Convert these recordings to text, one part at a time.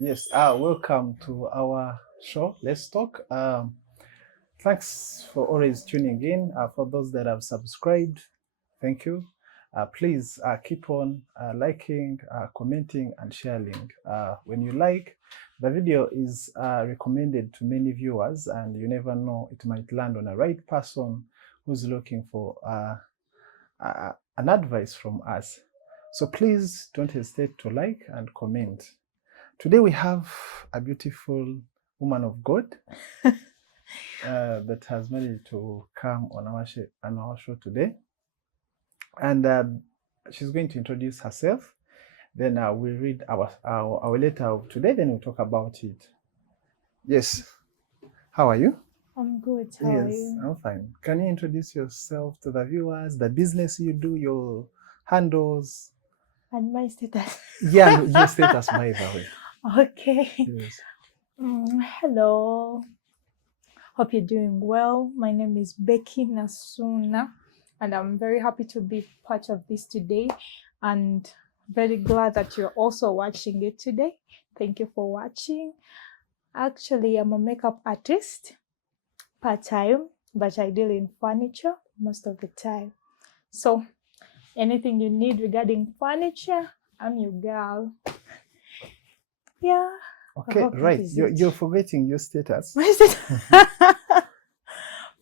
Yes, welcome to our show. Let's talk. Thanks for always tuning in. For those that have subscribed, thank you. Please keep on liking, commenting, and sharing. When you like, the video is recommended to many viewers, and you never know, it might land on a right person who's looking for an advice from us. So please don't hesitate to like and comment. Today we have a beautiful woman of God that has managed to come on our show today, and she's going to introduce herself. Then we'll read our letter of today. Then we'll talk about it. Yes. How are you? I'm good. How are Yes, you? I'm fine. Can you introduce yourself to the viewers, the business you do, your handles? And my status. Yeah, your status, by the way. Okay. Yes. Hello. Hope you're doing well. My name is Becky Nasuna, and I'm very happy to be part of this today, and very glad that you're also watching it today. Thank you for watching. Actually, I'm a makeup artist part-time, but I deal in furniture most of the time. So anything you need regarding furniture, I'm your girl. Yeah. Okay, right. You're forgetting your status.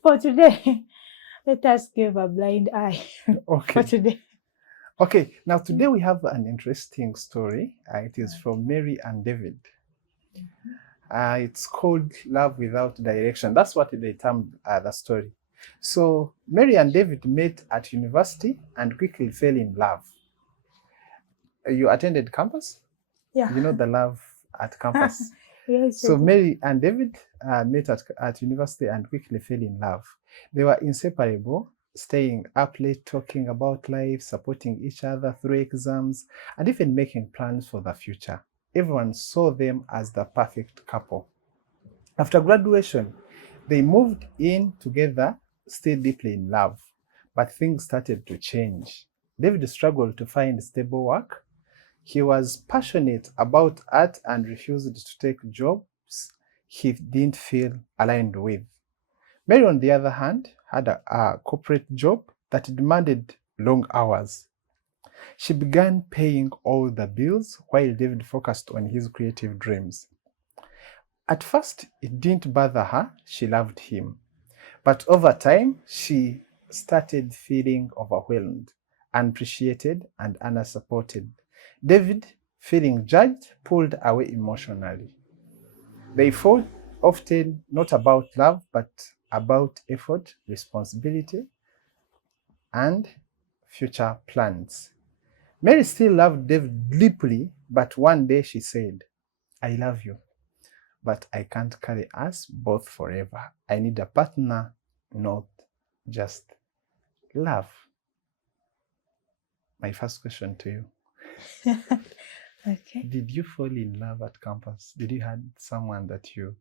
For today, let us give a blind eye. Okay. For today. Okay, now today we have an interesting story. It is from Mary and David. It's called Love Without Direction. That's what they termed the story. So Mary and David met at university and quickly fell in love. You attended campus? Yeah. You know the love at campus. Yes. So Mary and David met at university and quickly fell in love. They were inseparable, staying up late talking about life, supporting each other through exams, and even making plans for the future. Everyone saw them as the perfect couple. After graduation, they moved in together, still deeply in love, but things started to change. David struggled to find stable work. He was passionate about art and refused to take jobs he didn't feel aligned with. Mary, on the other hand, had a corporate job that demanded long hours. She began paying all the bills while David focused on his creative dreams. At first, it didn't bother her. She loved him. But over time, she started feeling overwhelmed, unappreciated, and unsupported. David, feeling judged, pulled away emotionally. They fought often not about love, but about effort, responsibility, and future plans. Mary still loved David deeply, but one day she said, I love you, but I can't carry us both forever. I need a partner, not just love. My first question to you. Okay. Did you fall in love at campus? Did you had someone that you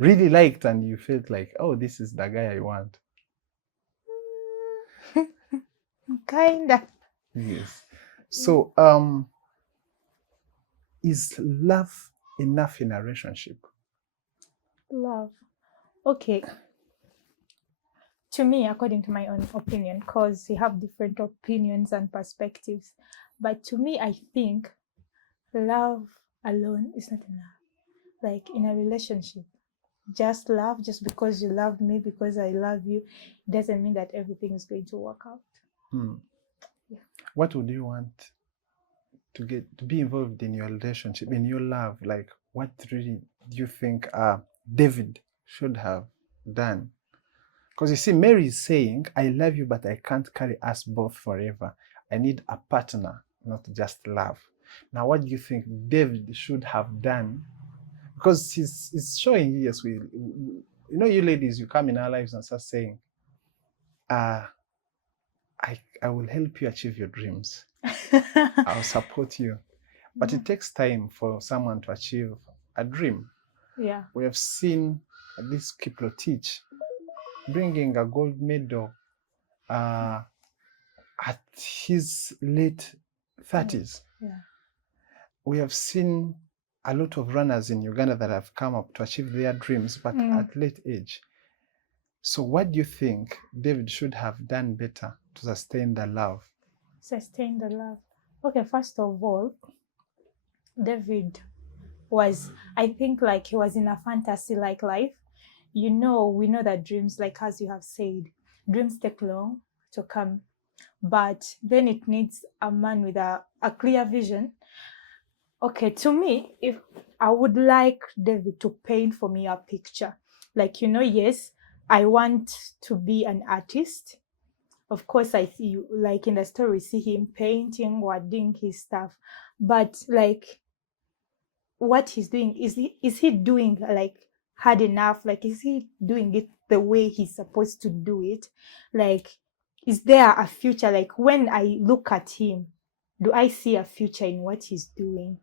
really liked and you felt like, oh, this is the guy I want? Kinda. Yes. So, is love enough in a relationship? Love. Okay. To me, according to my own opinion, because we have different opinions and perspectives, but to me, I think love alone is not enough. Like in a relationship, just love, just because you love me, because I love you, doesn't mean that everything is going to work out. Yeah. What would you want to be involved in your relationship, in your love? Like, what really do you think David should have done? Because you see, Mary is saying, I love you, but I can't carry us both forever. I need a partner, not just love. Now, what do you think David should have done? Because he's showing, yes, you ladies, you come in our lives and start saying, I will help you achieve your dreams. I'll support you. But it takes time for someone to achieve a dream. Yeah. We have seen this Kiprotich bringing a gold medal at his late 30s. Yeah. We have seen a lot of runners in Uganda that have come up to achieve their dreams, but at late age. So what do you think David should have done better to sustain the love? Sustain the love. Okay, first of all, David was, I think, like he was in a fantasy like life. We know that dreams, like as you have said, dreams take long to come, but then it needs a man with a clear vision. Okay, to me, if I would like David to paint for me a picture, like, yes, I want to be an artist. Of course, I see you, like in the story, see him painting or doing his stuff, but like what he's doing, is he doing like hard enough? Like, is he doing it the way he's supposed to do it? Like, is there a future? Like, when I look at him, do I see a future in what he's doing?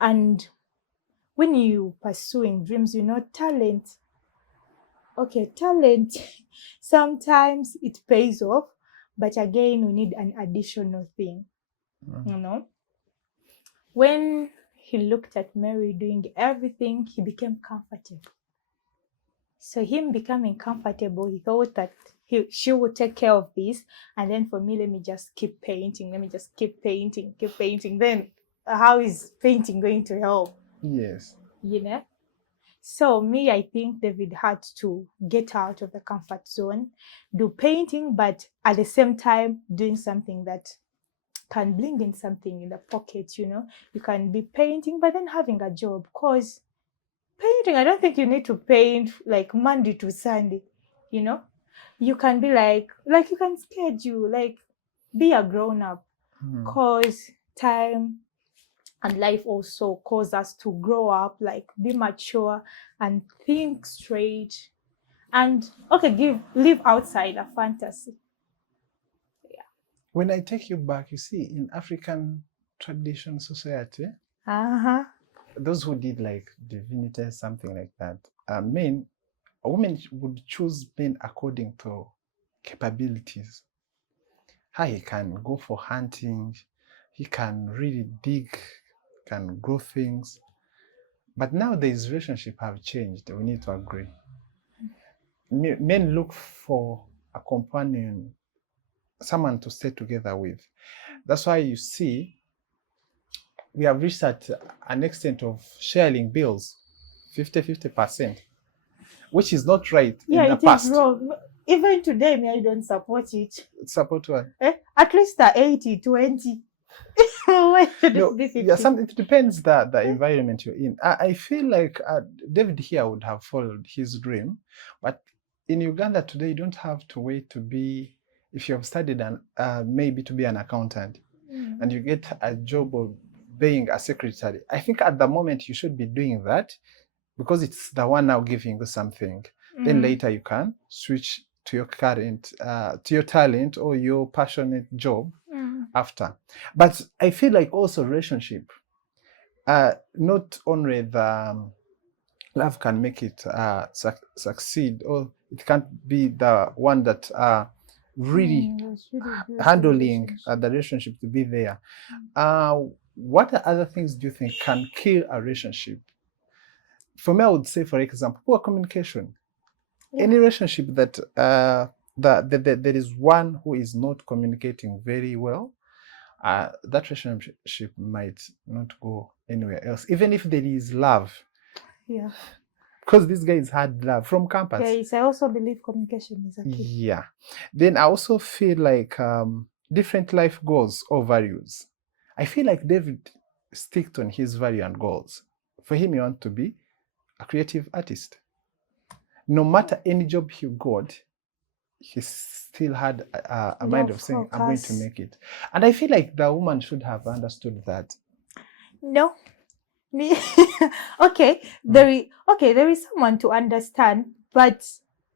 And when you pursuing dreams, talent, sometimes it pays off, but again, we need an additional thing. When he looked at Mary doing everything, he became comfortable. So him becoming comfortable, he thought that she would take care of this, and then for me, let me just keep painting. Then how is painting going to help? Yes. So me, I think David had to get out of the comfort zone, do painting, but at the same time doing something that can bring in something in the pocket. You can be painting, but then having a job, because painting, I don't think you need to paint like Monday to Sunday. You can be like you can schedule, like be a grown up, because time and life also cause us to grow up, like be mature and think straight, and live outside a fantasy. When I take you back, you see, in African tradition society, those who did like divinity, something like that, women would choose men according to capabilities. How he can go for hunting, he can really dig, can grow things. But nowadays, relationships have changed. We need to agree. Men look for a companion, someone to stay together with. That's why you see we have reached at an extent of sharing bills, 50%, which is not right in the past. It is wrong. Even today, I don't support it. Support what? At least the 80-20. It depends the environment you're in. I feel like David here would have followed his dream, but in Uganda today, you don't have to wait to be, if you have studied maybe to be an accountant, and you get a job of being a secretary. I think at the moment you should be doing that because it's the one now giving you something. Then later you can switch to your current, to your talent or your passionate job after. But I feel like also relationship, not only the love can make it succeed, or it can't be the one that really handling the relationship to be there. What other things do you think can kill a relationship? For me, I would say, for example, poor communication. Any relationship that there is one who is not communicating very well, that relationship might not go anywhere else, even if there is love. Because these guys had love from campus. Yes, I also believe communication is a key. Yeah. Then I also feel like different life goals or values. I feel like David sticked on his value and goals. For him, he wanted to be a creative artist. No matter any job he got, he still had a mind of saying, I'm going to make it. And I feel like the woman should have understood that. No. There is someone to understand, but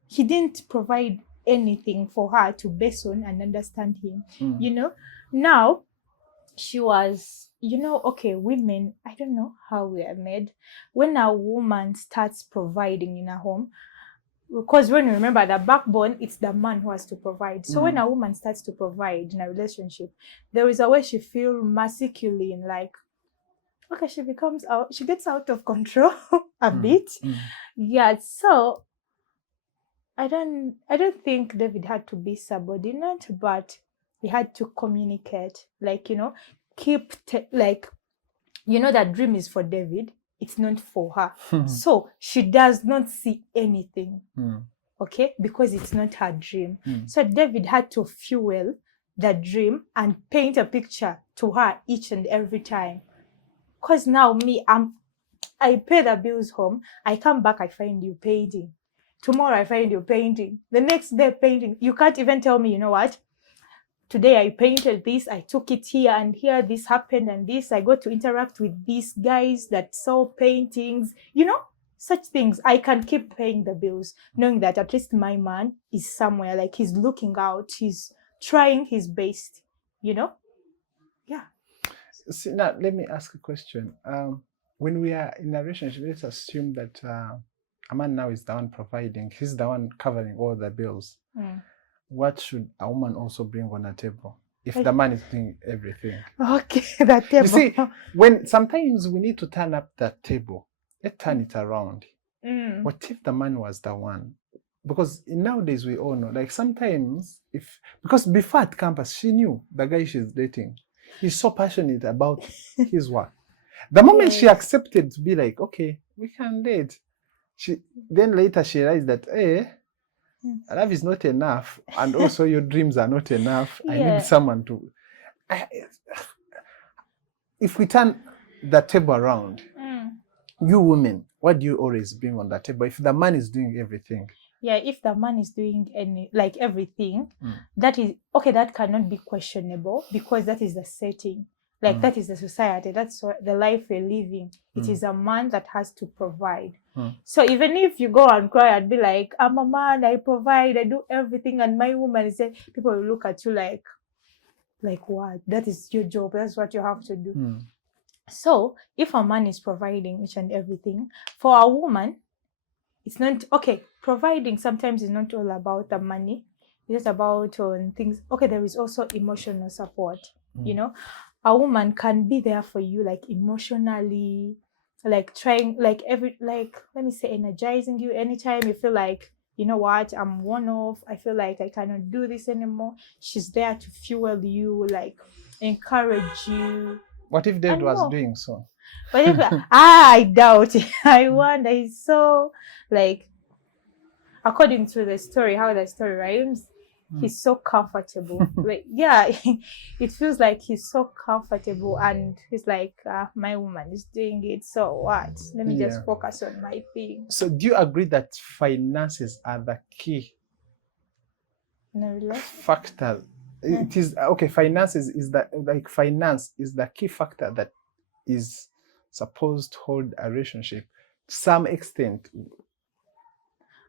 he didn't provide anything for her to base on and understand him. Now she was, women, I don't know how we are made. When a woman starts providing in a home, because when you remember the backbone, it's the man who has to provide. So when a woman starts to provide in a relationship, there is a way she feels masculine, like, okay, she gets out of control a bit. Yeah, so I don't think David had to be subordinate, but he had to communicate, like, like, that dream is for David, it's not for her. So she does not see anything, okay, because it's not her dream. So David had to fuel the dream and paint a picture to her each and every time. Because now I pay the bills home, I come back, I find you painting. Tomorrow I find you painting. The next day painting. You can't even tell me, you know what? Today I painted this, I took it here and here, this happened and this. I got to interact with these guys that saw paintings, such things. I can keep paying the bills, knowing that at least my man is somewhere, like he's looking out, he's trying his best, Yeah. See, now, let me ask a question. When we are in a relationship, let's assume that a man now is the one providing, he's the one covering all the bills. What should a woman also bring on a table if the man is doing everything? Okay, that table. You see, when sometimes we need to turn up that table, let's turn it around. What if the man was the one? Because nowadays we all know, like sometimes because before at campus, she knew the guy she's dating. He's so passionate about his work. The moment she accepted to be like, okay, we can date, then later she realized that, love is not enough, and also your dreams are not enough. I need someone to. If we turn the table around, you women, what do you always bring on the table? If the man is doing everything. Yeah, if the man is doing everything, that is okay. That cannot be questionable because that is the setting. Like that is the society. That's the life we're living. It is a man that has to provide. So even if you go and cry and be like, I'm a man, I provide, I do everything, and my woman is there, people will look at you like what? That is your job. That's what you have to do. So if a man is providing each and everything, for a woman, it's not okay. Providing sometimes is not all about the money. It's about things. Okay, there is also emotional support. A woman can be there for you, like emotionally, like trying, like let me say, energizing you anytime you feel like, you know what, I'm one off, I feel like I cannot do this anymore. She's there to fuel you, like encourage you. What if David was doing so? But if I doubt it. I wonder. He's so, like, according to the story, how the story rhymes, he's so comfortable. Like, it feels like he's so comfortable, and he's like, my woman is doing it, so what? Let me just focus on my thing. So do you agree that finances are the key factor? It is okay. Finance is the key factor that is supposed to hold a relationship to some extent.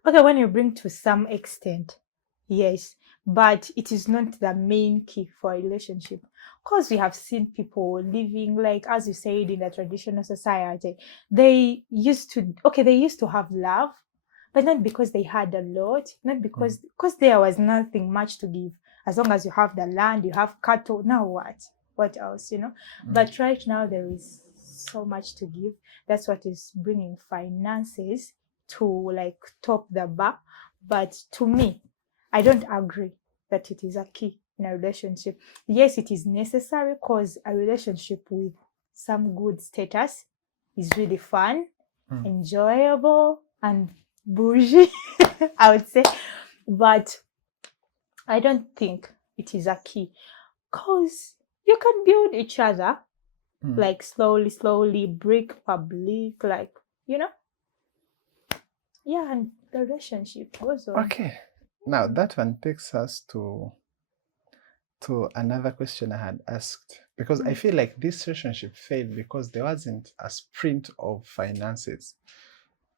Okay, when you bring to some extent, yes, but it is not the main key for a relationship. Because we have seen people living, like, as you said, in the traditional society, they used to have love, but not because they had a lot, not because there was nothing much to give. As long as you have the land, you have cattle, now what? What else, But right now there is so much to give. That's what is bringing finances to, like, top the bar. But to me, I don't agree that it is a key in a relationship. Yes, it is necessary because a relationship with some good status is really fun, enjoyable, and bougie, I would say. But I don't think it is a key, because you can build each other, like slowly, brick per brick, like, and the relationship goes on. Okay, now that one takes us to another question I had asked, because I feel like this relationship failed because there wasn't a sprint of finances.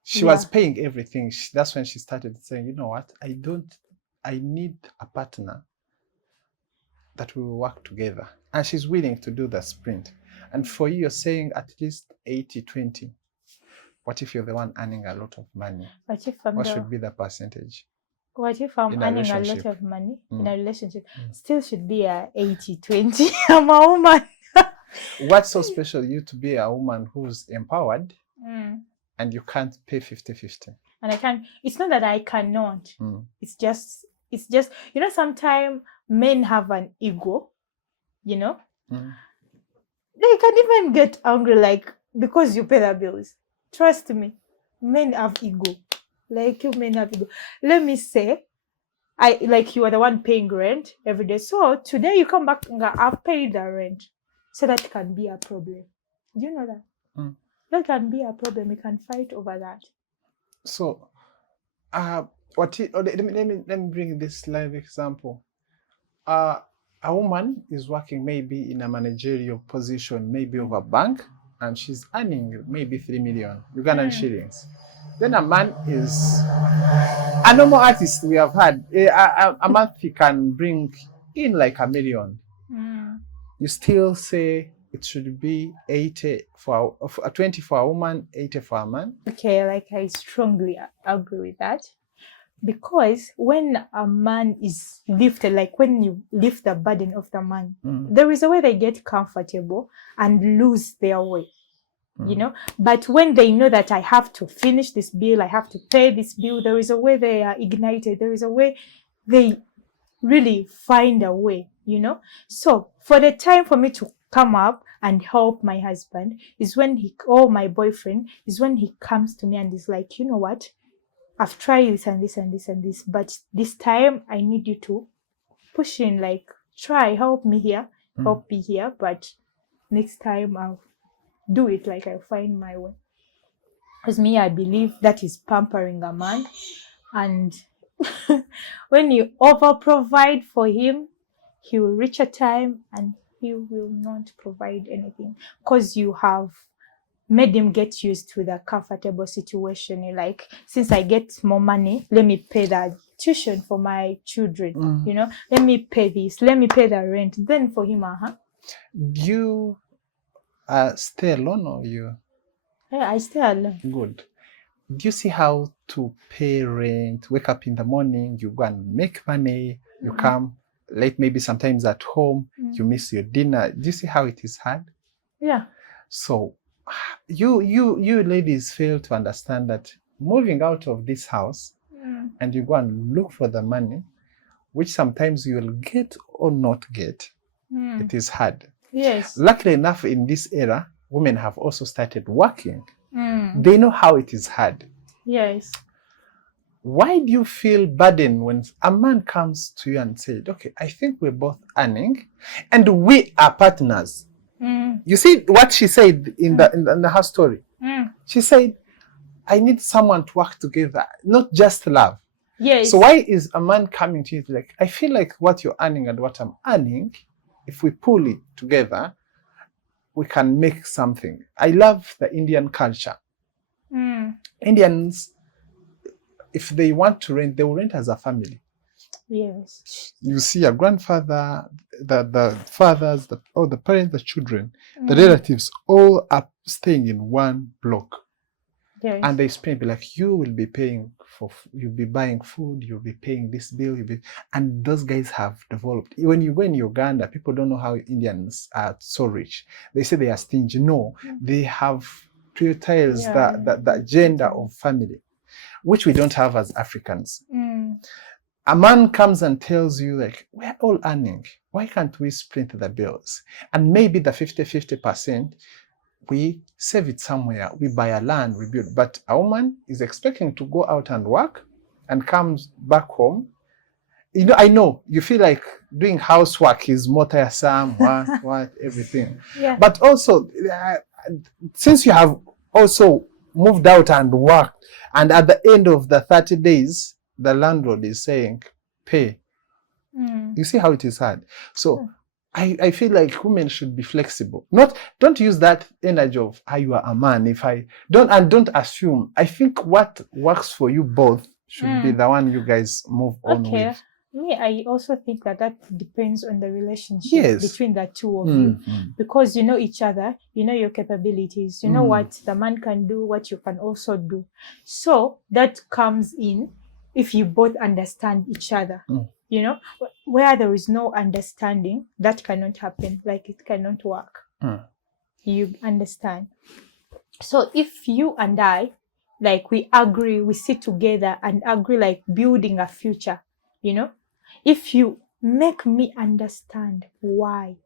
She was paying everything. That's when she started saying, you know what, I need a partner that we will work together. And she's willing to do the sprint. And for you, you're saying at least 80-20. What if you're the one earning a lot of money? What should be the percentage? What if I'm earning a lot of money in a relationship? Still should be a 80-20. I'm a woman. What's so special you to be a woman who's empowered Mm. and you can't pay 50-50? And I can't. It's not that I cannot. Mm. It's just. Sometimes men have an ego. Mm. They can even get angry, like, because you pay their bills. Trust me, men have ego. Like, you men have ego. Let me say, you are the one paying rent every day. So today you come back and go, I've paid the rent. So that can be a problem. Do you know that? Mm. That can be a problem. We can fight over that. So, let me bring this live example. A woman is working maybe in a managerial position, maybe of a bank, and she's earning maybe 3 million Ugandan shillings. Then a man is a normal artist we have had. A month he can bring in like 1 million. Mm. You still say it should be 80 for 20 for a woman, 80 for a man? Okay, like, I strongly agree with that. Because when a man is lifted, like when you lift the burden of the man, there is a way they get comfortable and lose their way, But when they know that I have to finish this bill, I have to pay this bill, there is a way they are ignited. There is a way they really find a way, So for the time for me to come up and help my husband is when my boyfriend, is when he comes to me and is like, you know what? I've tried this and this and this and this, but this time I need you to push in, like, try, help me here, help me here, but next time I'll do it, like, I'll find my way. Because me, I believe that is pampering a man. And when you over provide for him, he will reach a time and he will not provide anything because you have made him get used to the comfortable situation. You're like, since I get more money, let me pay the tuition for my children. Let me pay this, let me pay the rent. Then for him, You stay alone or you? Yeah, I stay alone. Good. Do you see how to pay rent? Wake up in the morning, you go and make money, you come late, maybe sometimes at home, you miss your dinner. Do you see how it is hard? Yeah. So you ladies fail to understand that moving out of this house and you go and look for the money, which sometimes you will get or not get, it is hard. Yes. Luckily enough, in this era, women have also started working. They know how it is hard. Yes. Why do you feel burdened when a man comes to you and says, okay, I think we're both earning and we are partners? You see what she said in her story? She said, I need someone to work together, not just love. Yes. So why is a man coming to you like, I feel like what you're earning and what I'm earning, if we pull it together, we can make something. I love the Indian culture. Indians, if they want to rent, they will rent as a family. Yes. You see a grandfather, the fathers, all the parents, the children, the relatives, all are staying in one block. Yes. And they spend, like, you will be paying you'll be buying food, you'll be paying this bill, and those guys have developed. When you go in Uganda, people don't know how Indians are so rich. They say they are stingy. No, they have prioritized the gender of family, which we don't have as Africans. A man comes and tells you, like, we're all earning. Why can't we split the bills? And maybe the 50-50%, we save it somewhere. We buy a land, we build. But a woman is expecting to go out and work and comes back home. I know you feel like doing housework is more tiresome, everything. Yeah. But also, since you have also moved out and worked, and at the end of the 30 days, the landlord is saying, pay. You see how it is hard. So I feel like women should be flexible. Don't use that energy of you are a man. Don't assume. I think what works for you both should be the one you guys move on with. Me, I also think that depends on the relationship between the two of you, because you know each other, you know your capabilities, you know what the man can do, what you can also do. So that comes in if you both understand each other. Where there is no understanding, that cannot happen. Like, it cannot work. You understand? So if you and I, like, we agree, we sit together and agree, like building a future, if you make me understand why,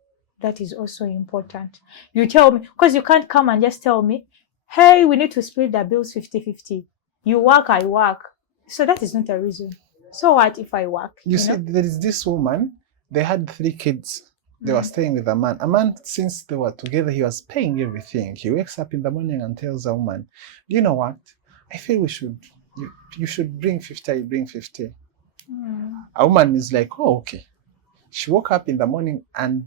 that is also important. You tell me, because you can't come and just tell me, hey, we need to split the bills 50-50. You work, I work. So that is not a reason. So what if I work? You see, there is this woman, they had 3 kids. They were staying with a man. A man, since they were together, he was paying everything. He wakes up in the morning and tells a woman, do you know what? I feel you should bring 50, I bring 50. A woman is like, oh, okay. She woke up in the morning and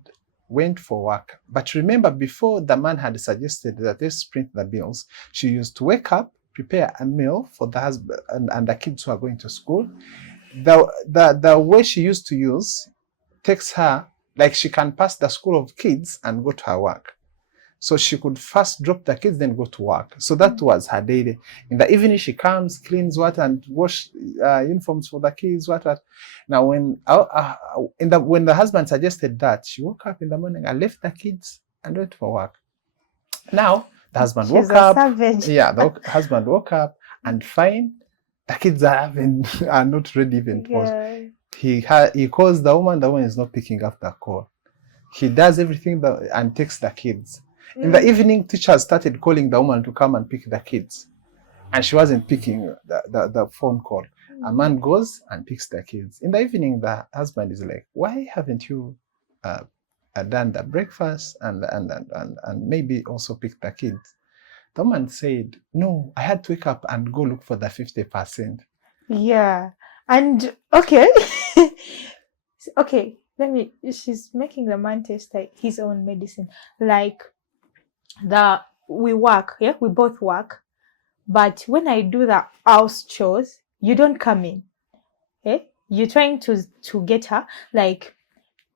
went for work. But remember, before the man had suggested that they split the bills, she used to wake up, prepare a meal for the husband and the kids who are going to school. The way she used to use takes her, like she can pass the school of kids and go to her work. So she could first drop the kids, then go to work. So that was her daily. In the evening, she comes, cleans and wash uniforms for the kids, Now, when the husband suggested that, she woke up in the morning and left the kids and went for work. Now, the husband woke up. Savage. Yeah, the husband woke up and fine. The kids are not ready even to wash. He calls the woman is not picking up the call. He does everything and takes the kids. In the evening, teachers started calling the woman to come and pick the kids. And she wasn't picking the phone call. A man goes and picks the kids. In the evening, the husband is like, why haven't you done the breakfast and maybe also picked the kids? The woman said, no, I had to wake up and go look for the 50%. Yeah. And okay. Okay, she's making the man taste like his own medicine. Like, we work, we both work. But when I do the house chores, you don't come in. You're trying to get her. Like,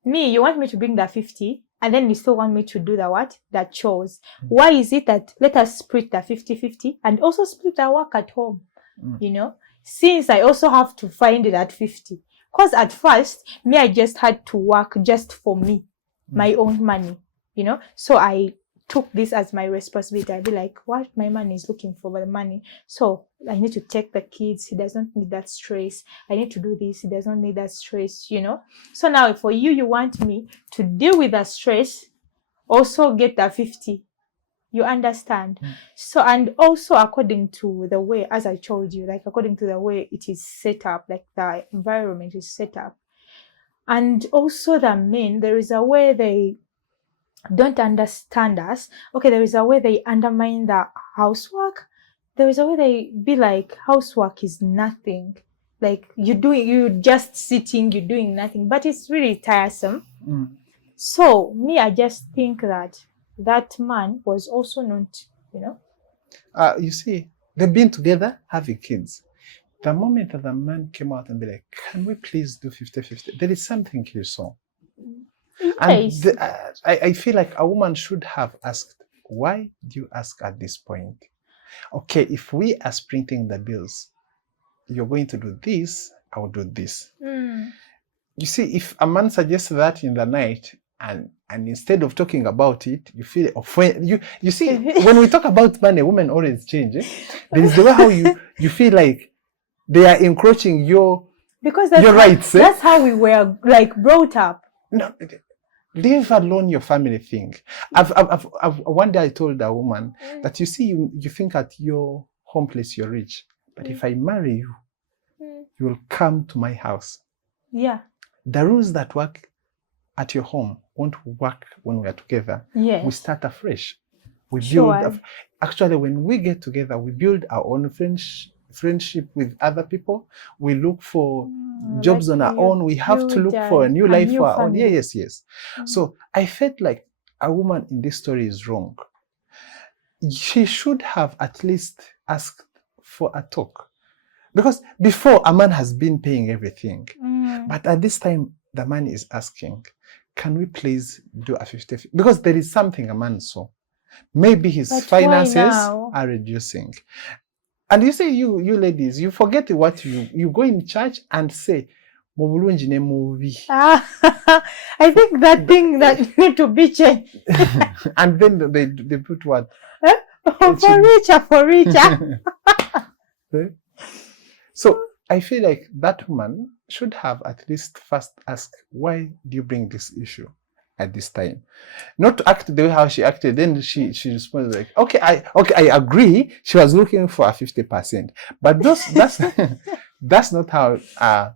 me, you want me to bring the 50, and then you still want me to do the chores. Why is it that let us split the 50-50 and also split our work at home? Since I also have to find that 50. Because at first, I just had to work just for me, my own money, So I took this as my responsibility. I'd be like, what my man is looking for the money. So I need to take the kids. He doesn't need that stress. I need to do this. He doesn't need that stress, So now for you want me to deal with the stress, also get the 50. You understand? So, and also according to the way, as I told you, like according to the way it is set up, like the environment is set up. And also the men, there is a way they don't understand us. Okay, there is a way they undermine the housework. There is a way they be like, housework is nothing. Like you just sitting, you're doing nothing, but it's really tiresome. So I just think that man was also not, You see, they've been together having kids. The moment that the man came out and be like, can we please do 50-50? There is something here, so. Yes. And I feel like a woman should have asked, why do you ask at this point? Okay, if we are splitting the bills, you're going to do this, I will do this. You see, if a man suggests that in the night, and instead of talking about it, you feel offended. You see, when we talk about money, women always change. There is the way how you feel like they are encroaching your rights. That's how we were like brought up. No, leave alone your family thing. I've one day I told a woman that you see, you think at your home place you're rich, but if I marry you, you will come to my house. Yeah. The rules that work at your home won't work when we are together. Yes. We start afresh. We build. Actually, when we get together, we build our own friendship with other people. We look for jobs on our own. We have to look for a new life for our own. Yes. So I felt like a woman in this story is wrong. She should have at least asked for a talk. Because before, a man has been paying everything. But at this time, the man is asking, can we please do a 50-50? Because there is something a man saw. Maybe his finances are reducing. And you say, you ladies, you forget what you go in church and say, mu bulungi ne mu bubi. I think that thing that need to be changed. And then they put what? For richer. So I feel like that woman should have at least first asked, why do you bring this issue at this time? Not to act the way how she acted. Then she responded like, okay, I agree. She was looking for a 50%, but that's that's not how a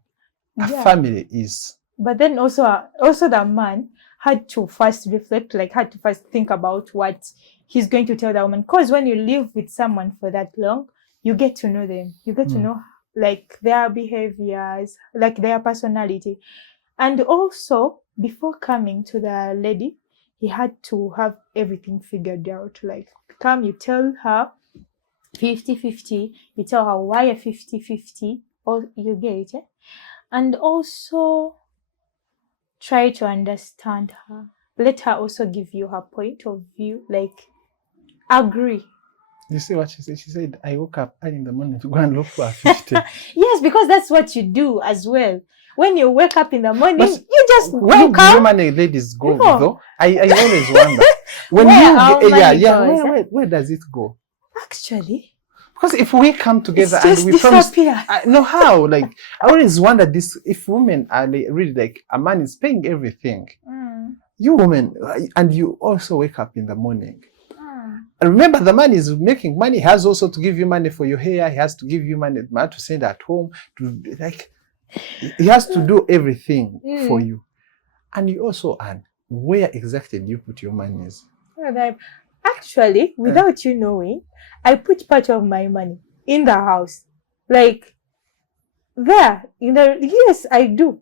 family is. But then also the man had to first reflect, like had to first think about what he's going to tell the woman. Because when you live with someone for that long, you get to know them. You get to know like their behaviors, like their personality. And also, before coming to the lady, he had to have everything figured out. Like, you tell her 50-50, you tell her why a 50-50, or you get it. And also try to understand her. Let her also give you her point of view, like agree. You see what she said? She said, I woke up early in the morning to go and look for a 50. Yes, because that's what you do as well. When you wake up in the morning, but you just where do normally ladies go though? I always wonder. When where does it go? Actually, because if we come together and we promise, no, how? Like, I always wonder this: if women are really like, a man is paying everything, you women, and you also wake up in the morning. And remember, the man is making money. He has also to give you money for your hair. He has to give you money to send at home. He has to do everything for you, and you also earn. Where exactly do you put your money? Actually, without you knowing, I put part of my money in the house. Like, yes, I do.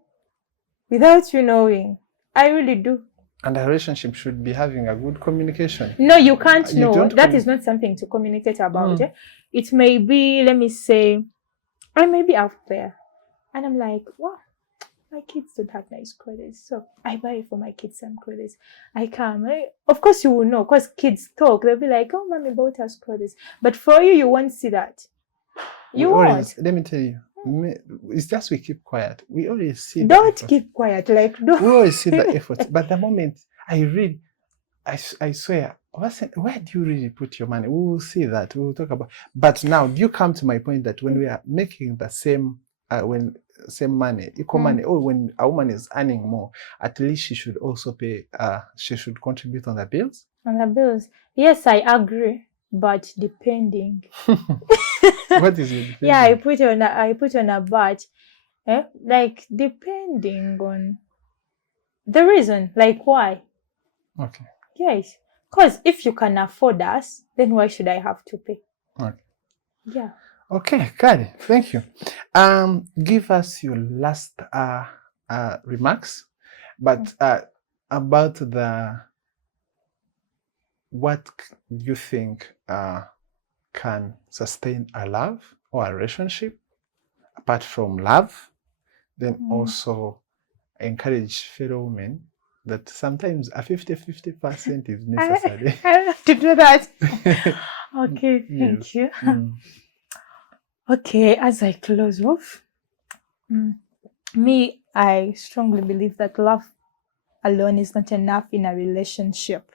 Without you knowing, I really do. And a relationship should be having a good communication. No, you can't know. That is not something to communicate about. It may be, let me say, I may be out there. And I'm like, wow, my kids don't have nice clothes. So I buy for my kids some clothes. I come. Of course you will know, because kids talk. They'll be like, oh, mommy bought us clothes. But for you, you won't see that. You won't. Let me tell you. It's just we keep quiet. We always see. Don't keep quiet. Like, don't. We always see the effort. But the moment I read, I swear, where do you really put your money? We will see that. We will talk about. But now, do you come to my point that when we are making the same, same money, equal money, or when a woman is earning more, at least she should also pay. She should contribute on the bills. On the bills, yes, I agree. But depending. What is it? Depending? Yeah, I put on a but, like depending on the reason, like why. Okay. Yes, because if you can afford us, then why should I have to pay? Okay. Yeah. Okay, Kari, thank you. Give us your last remarks, but about what you think can sustain a love or a relationship apart from love, then also encourage fellow women that sometimes a 50-50% is necessary. I have to do that. Okay, thank you. Okay, as I close off, I strongly believe that love alone is not enough in a relationship.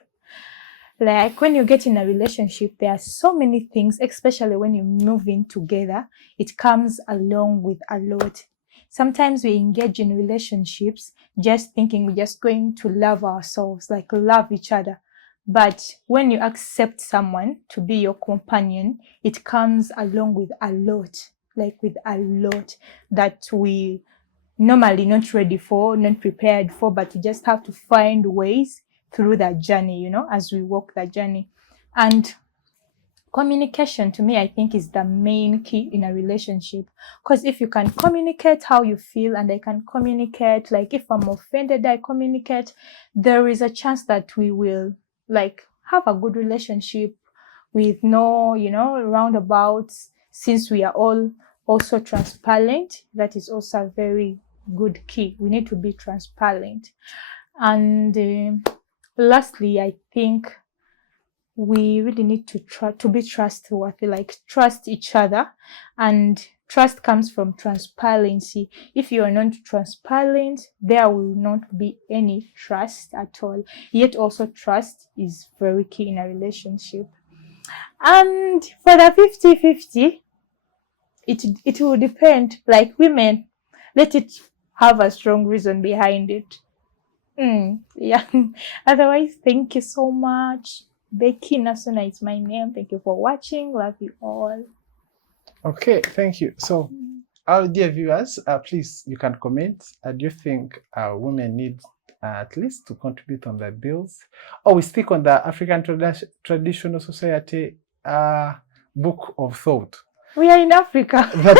Like, when you get in a relationship, there are so many things, especially when you move in together, it comes along with a lot. Sometimes we engage in relationships just thinking we're just going to love ourselves, like love each other. But when you accept someone to be your companion, it comes along with a lot, like with a lot that we normally not ready for, not prepared for, but you just have to find ways through that journey, as we walk that journey. And communication, to me, I think is the main key in a relationship. Because if you can communicate how you feel, and I can communicate, like if I'm offended, I communicate, there is a chance that we will like have a good relationship with no, roundabouts, since we are all also transparent. That is also a very good key. We need to be transparent. And lastly, I think we really need to try to be trustworthy, like trust each other and Trust comes from transparency. If you are not transparent, there will not be any trust at all. Yet also trust is very key in a relationship. And for the 50-50, it will depend. Like women, let it have a strong reason behind it. Yeah. Otherwise, thank you so much. Becky Nasuna is my name. Thank you for watching. Love you all. Okay, thank you. So, our dear viewers, please, you can comment. Do you think women need at least to contribute on their bills? Or we stick on the African Traditional Society book of thought? We are in Africa. That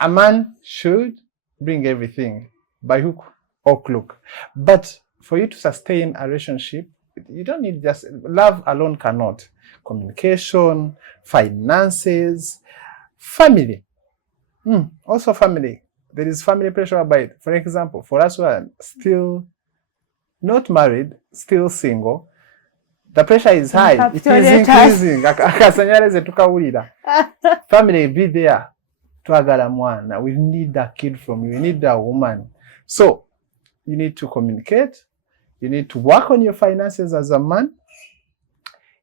a man should bring everything by hook or crook. But for you to sustain a relationship, you don't need just love alone cannot. Communication, finances, family. Also family. There is family pressure by it. For example, for us who are still not married, still single, the pressure is high. It is increasing. Akasanyaleze tukawulira. Family be there. Twagala mwana. We need a kid from you. We need a woman. So, you need to communicate. You need to work on your finances as a man.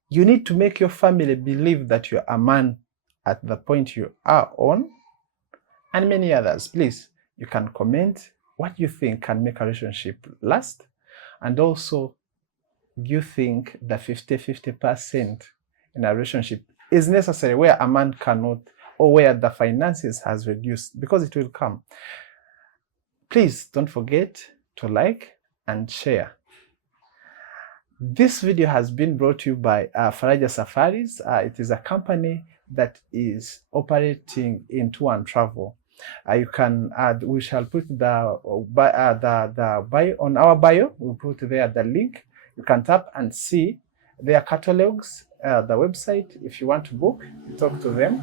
You need to make your family believe that you're a man at the point you are on. And many others. Please, you can comment what you think can make a relationship last. And also, you think the 50-50% in a relationship is necessary where a man cannot, or where the finances has reduced, because it will come. Please don't forget to like and share. This video has been brought to you by Faraja Safaris. It is a company that is operating in tour and travel. You can add, we shall put the bio on our bio. We'll put there the link. You can tap and see their catalogs, the website. If you want to book, you talk to them.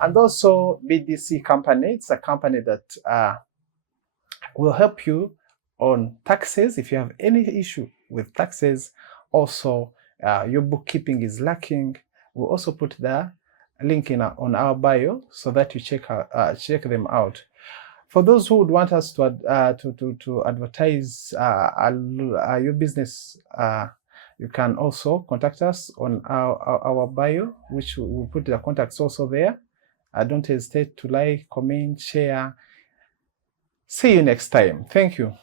And also BDC company. It's a company that will help you on taxes. If you have any issue with taxes, also your bookkeeping is lacking, we'll also put the link in on our bio so that you check them out. For those who would want us to advertise your business, you can also contact us on our bio, which we'll put the contacts also there. Don't hesitate to like, comment, share. See you next time. Thank you.